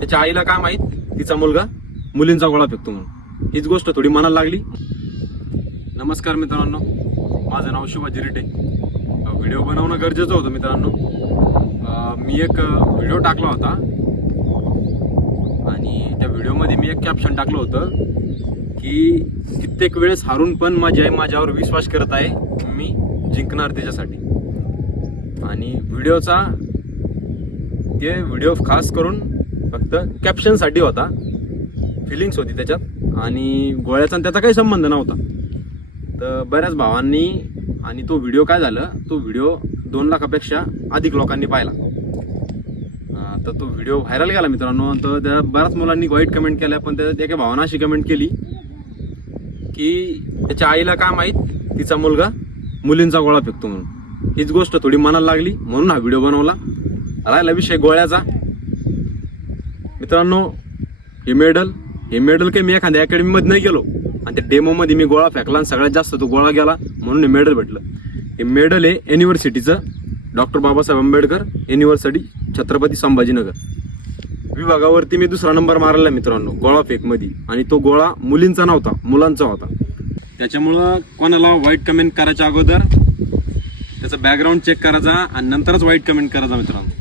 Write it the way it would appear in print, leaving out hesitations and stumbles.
त्याच्या आईला काय माहित तिचा मुलगा मुलींचा गोळा फेकतो म्हणून. हीच गोष्ट थोडी मनाला लागली. नमस्कार मित्रांनो, माझं नाव शिवाजी रिटे. व्हिडिओ बनवणं गरजेचं होतं मित्रांनो. मी एक व्हिडिओ टाकला होता आणि त्या व्हिडिओमध्ये मी एक कॅप्शन टाकलं होतं की कित्येक वेळेस हारून पण माझी आई माझ्यावर विश्वास करत आहे, मी जिंकणार त्याच्यासाठी. आणि ते व्हिडिओ खास करून फक्त कॅप्शनसाठी होता. फिलिंग्स होती त्याच्यात आणि गोळ्याचा त्याचा काही संबंध नव्हता. तर बऱ्याच भावांनी आणि तो व्हिडिओ काय झालं, तो व्हिडिओ 2 लाखापेक्षा अधिक लोकांनी पाहिला. तर तो व्हिडिओ व्हायरल गेला मित्रांनो. तर त्या बऱ्याच मुलांनी वाईट कमेंट केल्या, पण त्या एका भावानं अशी कमेंट केली की त्याच्या आईला काय माहित तिचा मुलगा मुलींचा गोळा फेकतो म्हणून. हीच गोष्ट थोडी मनाला लागली म्हणून हा व्हिडिओ बनवला. राहिला विषय गोळ्याचा. मित्रांनो, हे मेडल काही मी एखाद्या अकॅडमीमध्ये नाही गेलो आणि त्या डेमोमध्ये मी गोळा फेकला आणि सगळ्यात जास्त तो गोळा गेला म्हणून हे मेडल भेटलं. हे मेडल आहे युनिव्हर्सिटीचं, डॉक्टर बाबासाहेब आंबेडकर युनिव्हर्सिटी, छत्रपती संभाजीनगर विभागावरती मी 2रा नंबर मारला मित्रांनो गोळा फेकमध्ये. आणि तो गोळा मुलींचा नव्हता, मुलांचा होता. त्याच्यामुळं कोणाला वाईट कमेंट करायच्या अगोदर त्याचा बॅकग्राऊंड चेक करायचा आणि नंतरच वाईट कमेंट करायचा मित्रांनो.